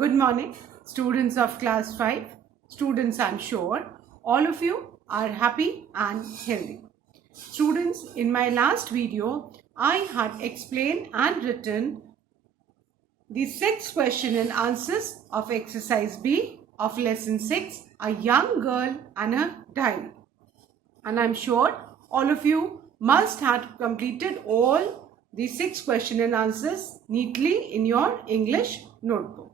Good morning, students of class 5. Students, I'm sure all of you are happy and healthy. Students, in my last video, I had explained and written the 6 question and answers of exercise B of lesson 6, A Young Girl and a Diary. And I'm sure all of you must have completed all the 6 question and answers neatly in your English notebook.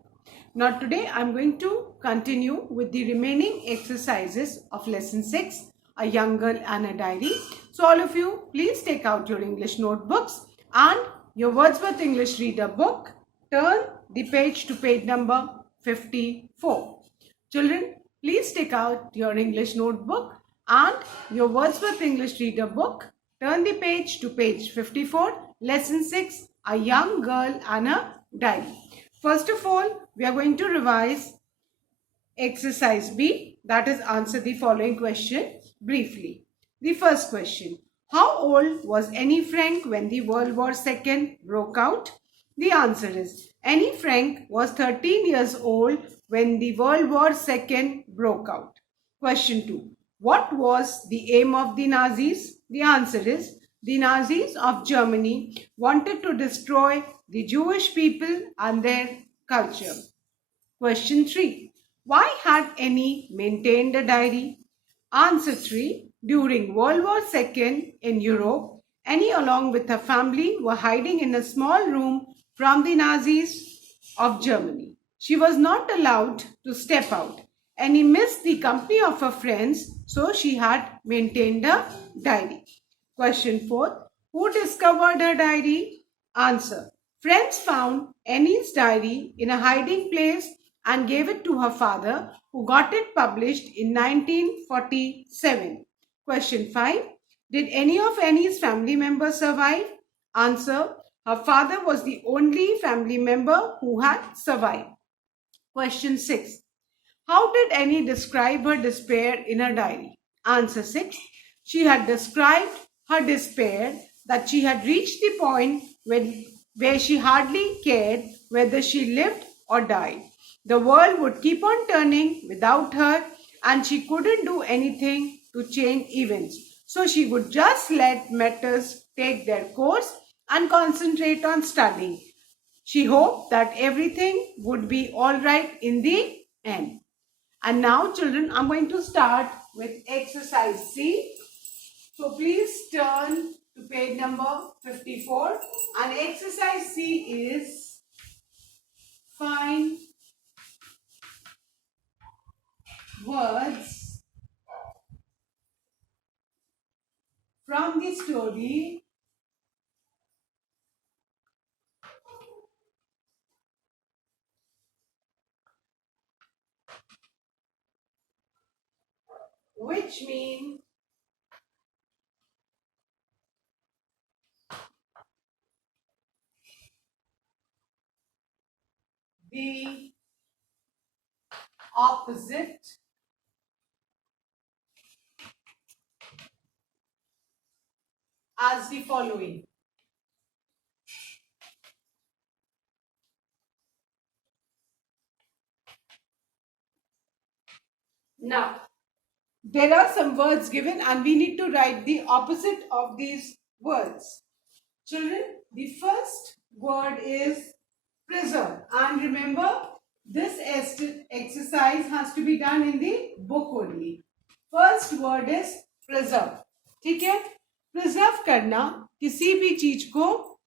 Now today I'm going to continue with the remaining exercises of lesson 6, A Young Girl and a Diary. So all of you, please take out your English notebooks and your Wordsworth English Reader book. Turn the page to page number 54. Children, please take out your English notebook and your Wordsworth English Reader book. Turn the page to page 54, lesson 6, A Young Girl and a Diary. First of all, we are going to revise exercise B, that is answer the following question briefly. The first question, how old was Annie Frank when the World War II broke out? The answer is, Annie Frank was 13 years old when the World War II broke out. Question 2, what was the aim of the Nazis? The answer is, the Nazis of Germany wanted to destroy the Jewish people and their culture. Question 3. Why had Annie maintained a diary? Answer 3. During World War II in Europe, Annie along with her family were hiding in a small room from the Nazis of Germany. She was not allowed to step out. Annie missed the company of her friends, so she had maintained a diary. Question 4. Who discovered her diary? Answer. Friends found Annie's diary in a hiding place and gave it to her father, who got it published in 1947. Question 5. Did any of Annie's family members survive? Answer. Her father was the only family member who had survived. Question 6. How did Annie describe her despair in her diary? Answer 6. She had described her despair that she had reached the point where she hardly cared whether she lived or died. The world would keep on turning without her and she couldn't do anything to change events. So she would just let matters take their course and concentrate on studying. She hoped that everything would be all right in the end. And now children, I'm going to start with exercise C. So please turn to page number 54 and exercise C is find words from the story which mean the opposite as the following. Now, there are some words given and we need to write the opposite of these words. Children, the first word is preserve. And remember, this exercise has to be done in the book only. First word is preserve. ठीक है? Preserve करना किसी भी चीज को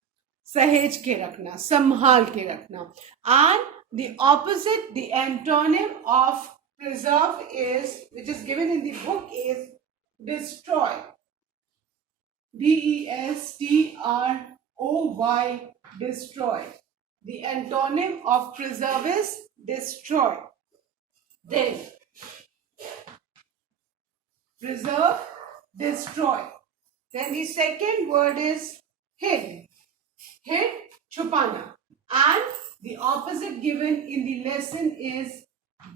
सहेज के रखना, संभाल के रखना. And the opposite, the antonym of preserve is, which is given in the book, is destroy. D-E-S-T-R-O-Y, destroy. The antonym of preserve is destroy. Then, preserve, destroy. Then the second word is hid. Hid, chupana. And the opposite given in the lesson is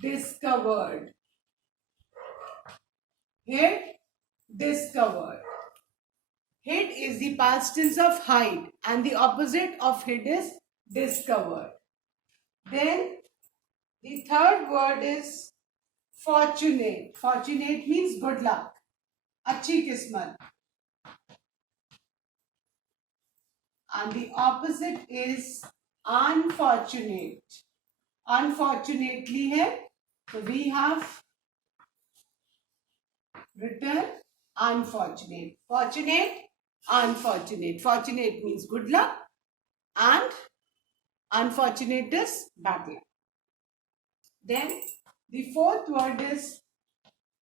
discovered. Hid, discovered. Hid is the past tense of hide and the opposite of hid is discovered. Then The third word is fortunate. Fortunate means good luck. अच्छी किस्मत. And the opposite is unfortunate. Unfortunately hai. So we have written unfortunate. Fortunate, unfortunate. Fortunate means good luck and unfortunate is bad luck. Then the fourth word is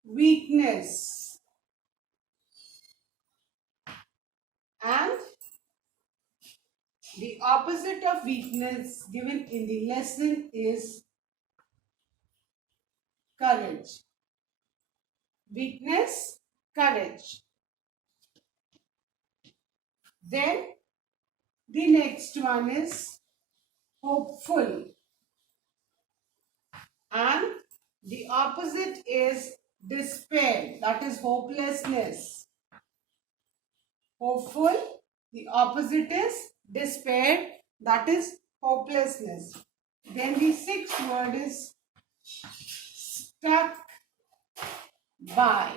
weakness. And the opposite of weakness given in the lesson is courage. Weakness, courage. Then the next one is hopeful. And the opposite is despair. That is hopelessness. Hopeful. The opposite is despair. That is hopelessness. Then the sixth word is stuck by.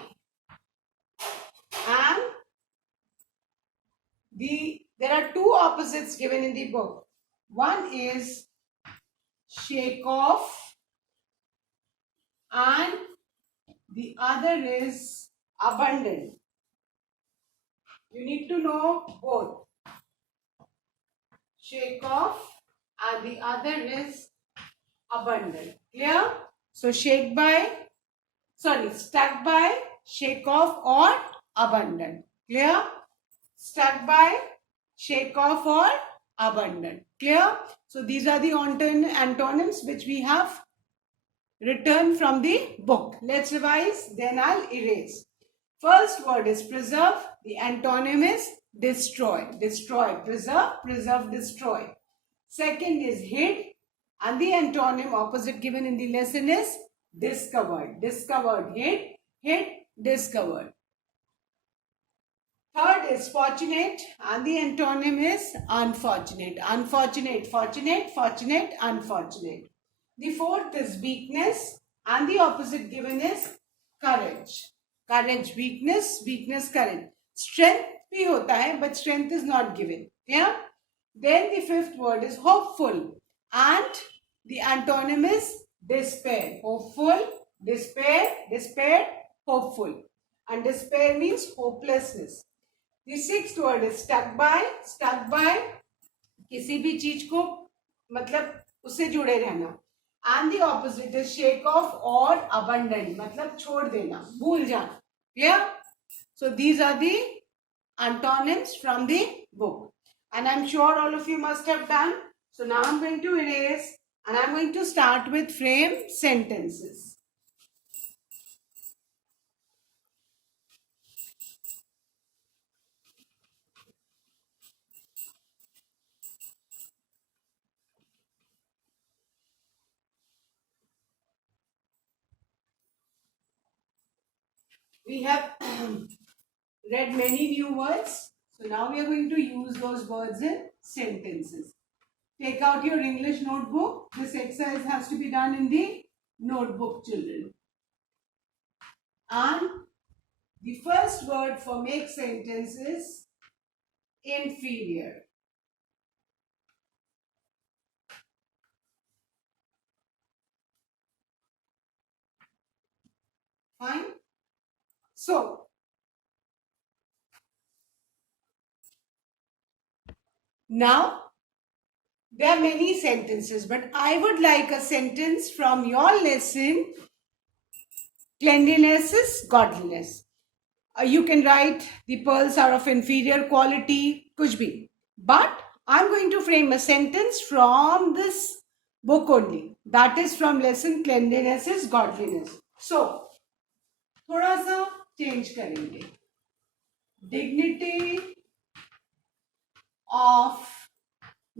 And there are two opposites given in the book. One is shake off and the other is abandon. You need to know both. Shake off and the other is abandon. Clear? So stuck by, shake off or abandon. Clear? Stuck by, shake off or abandon. Clear? So these are the antonyms which we have written from the book. Let's revise, then I'll erase. First word is preserve. The antonym is destroy. Destroy. Preserve. Preserve. Destroy. Second is hid. And the antonym opposite given in the lesson is discovered. Discovered. Hid. Hid. Discovered. Third is fortunate. And the antonym is unfortunate. Unfortunate. Fortunate. Fortunate. Unfortunate. The fourth is weakness. And the opposite given is courage. Courage, weakness, weakness, courage. Strength bhi hota hai, but strength is not given. Yeah? Then the fifth word is hopeful. And the antonym is despair. Hopeful, despair, despair, hopeful. And despair means hopelessness. The sixth word is stuck by. Stuck by, किसी भी चीज को मतलब उससे जुड़े रहना. And the opposite is shake off or abandon. मतलब छोड़ देना, भूल जाना. Clear? So these are the antonyms from the book. And I'm sure all of you must have done. So now I'm going to erase and I'm going to start with frame sentences. We have read many new words. So now we are going to use those words in sentences. Take out your English notebook. This exercise has to be done in the notebook, children. And the first word for make sentence is inferior. Fine. So, now there are many sentences, but I would like a sentence from your lesson, cleanliness is godliness. You can write the pearls are of inferior quality, kuch bhi. But I'm going to frame a sentence from this book only. That is from lesson cleanliness is godliness. So, थोड़ा सा change करेंगे. Dignity of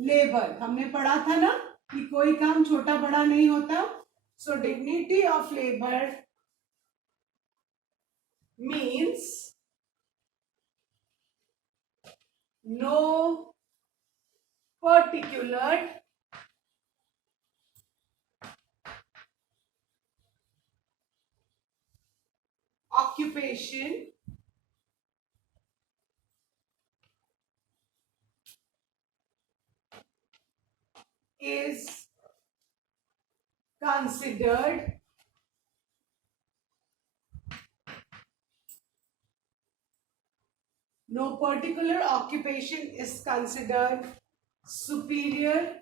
labour हमने पढ़ा था ना कि कोई काम छोटा बड़ा नहीं होता. So dignity of labour means no particular occupation is considered no particular occupation is considered superior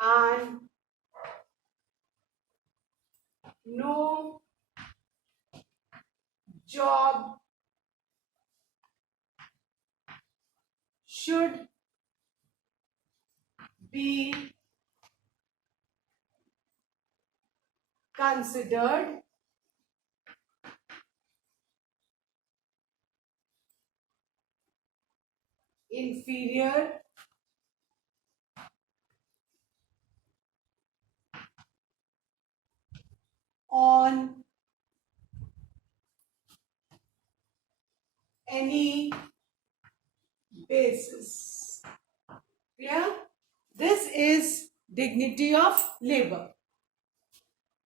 and no job should be considered inferior on any basis. Clear? This is dignity of labor.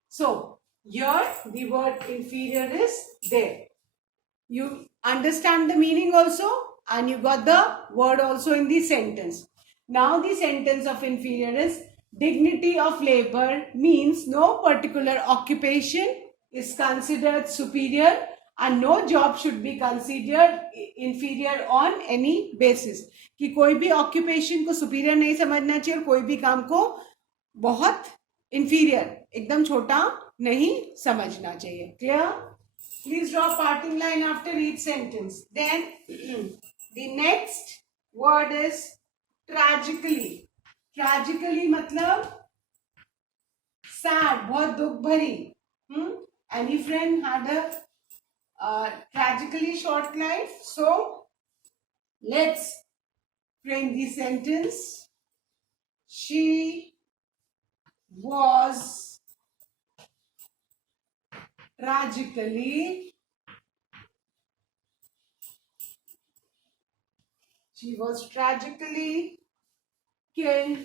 So, here the word inferior is there. You understand the meaning also, and you got the word also in the sentence. Now the sentence of inferior is dignity of labor means no particular occupation is considered superior and no job should be considered inferior on any basis. कि कोई भी occupation को superior नहीं समझना चाहिए और कोई भी काम को बहुत inferior एकदम छोटा नहीं समझना चाहिए. Clear? Please draw parting line after each sentence. Then the next word is tragically. Tragically मतलब sad, बहुत दुख भरी. Any friend had a tragically short life? So let's frame the sentence. She was tragically killed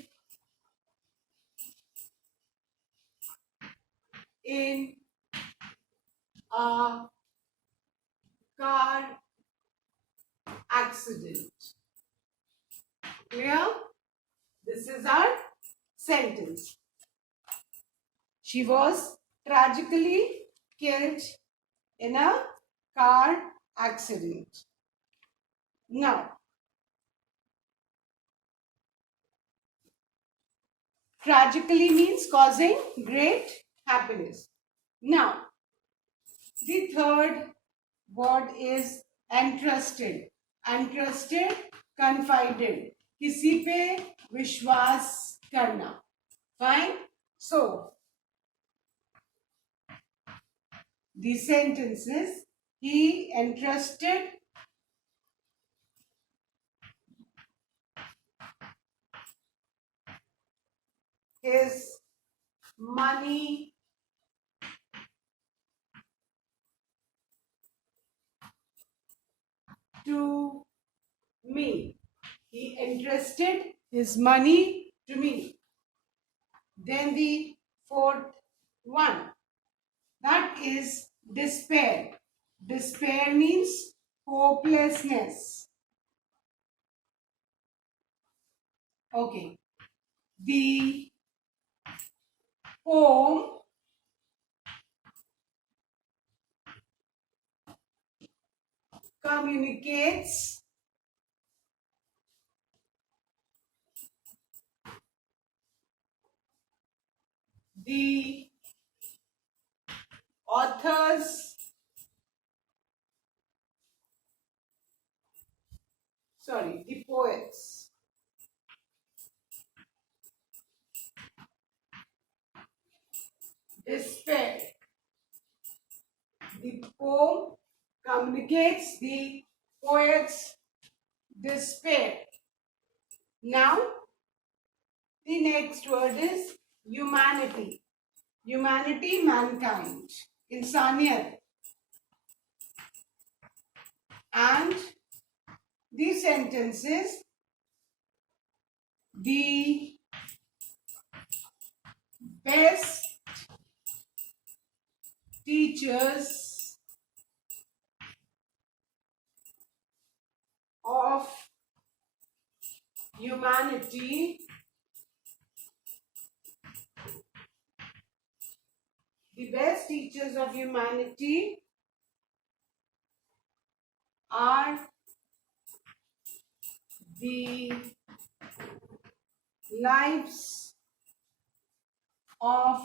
in a car accident. Clear? This is our sentence. She was tragically killed in a car accident. Now, tragically means causing great happiness. Now, the third word is entrusted. Entrusted, confided. किसी पे विश्वास करना. Fine? So, the sentence is he entrusted his money to me. He entrusted his money to me. Then the fourth one, that is despair. Despair means hopelessness. Okay. The poem communicates the author's the poet's despair. The poem communicates the poet's despair. Now, the next word is humanity. Humanity, mankind. Insaniyat. And the sentence is the best teachers of humanity, the best teachers of humanity are the lives of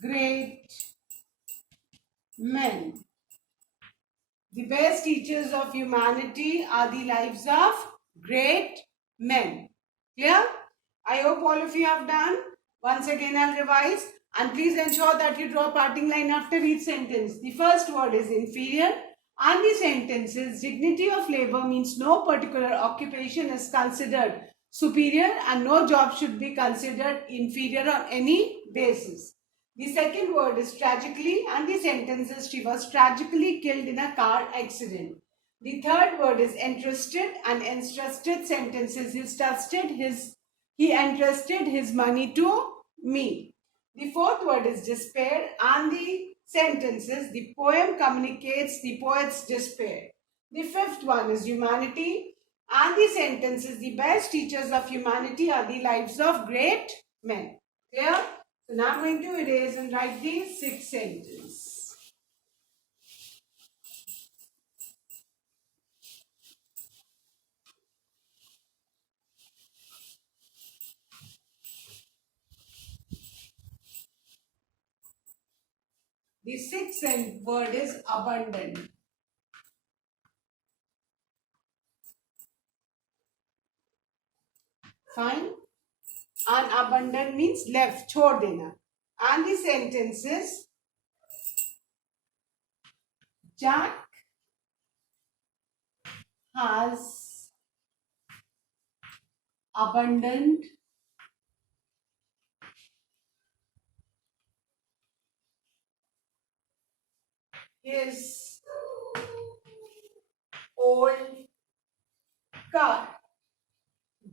great men. The best teachers of humanity are the lives of great men. Clear? I hope all of you have done. Once again, I'll revise. And please ensure that you draw a parting line after each sentence. The first word is inferior. And the sentence is dignity of labor means no particular occupation is considered superior and no job should be considered inferior on any basis. The second word is tragically and the sentence is she was tragically killed in a car accident. The third word is entrusted and entrusted sentences he entrusted his money to me. The fourth word is despair and the sentences the poem communicates the poet's despair. The fifth one is humanity and the sentences the best teachers of humanity are the lives of great men. Clear? So now I'm going to erase and write the sixth sentence. The sixth word is abundant. Fine. And abundant means left, छोड़ देना. And the sentence is Jack has abandoned his old car.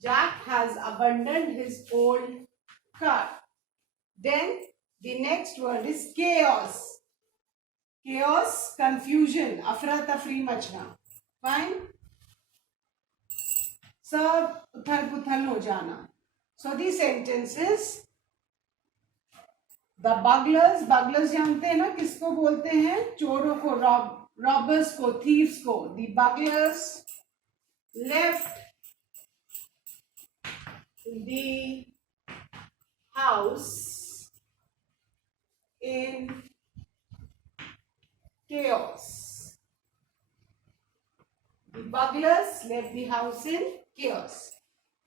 Jack has abandoned his old car. Then the next word is chaos. Chaos, confusion, afra tafri machna. Fine. सब उथल पुथल हो जाना. So the sentence is the burglars जानते हैं ना किसको बोलते हैं? चोरों को, robbers को, thieves को. The burglars left the house in chaos. The burglars left the house in chaos.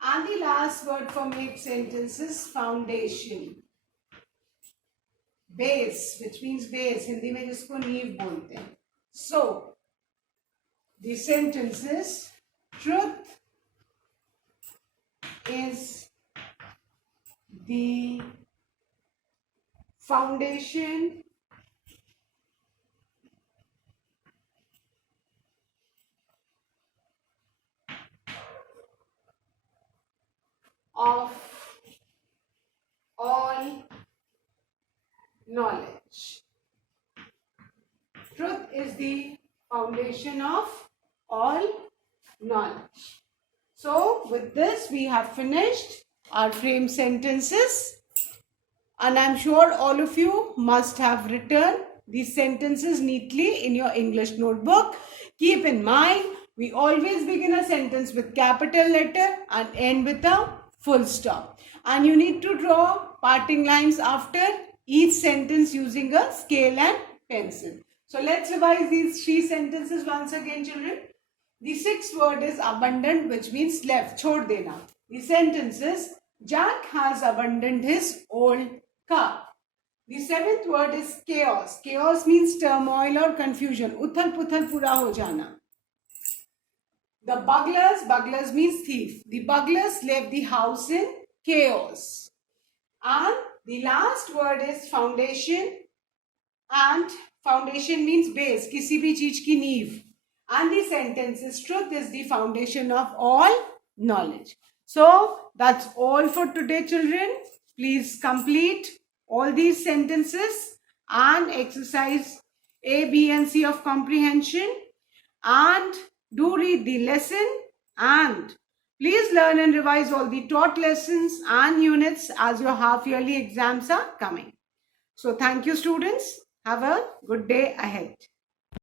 And the last word for make sentence is foundation. Base, which means base. Hindi में जिसको नींव बोलते हैं. So, the sentence is truth is the foundation of all knowledge. Truth is the foundation of all knowledge. So, with this, we have finished our frame sentences. And I'm sure all of you must have written these sentences neatly in your English notebook. Keep in mind, we always begin a sentence with capital letter and end with a full stop. And you need to draw parting lines after each sentence using a scale and pencil. So let's revise these three sentences once again, children. The sixth word is abandoned, which means left, छोड़ देना. The sentence is Jack has abandoned his old car. The seventh word is chaos. Chaos means turmoil or confusion. उथल पुथल पूरा हो जाना. The burglars means thief. The burglars left the house in chaos. And the last word is foundation. And foundation means base, किसी भी चीज की नींव. And the sentence is truth is the foundation of all knowledge. So that's all for today, children. Please complete all these sentences and exercise A, B and C of comprehension, and do read the lesson, and please learn and revise all the taught lessons and units as your half-yearly exams are coming. So thank you, students. Have a good day ahead.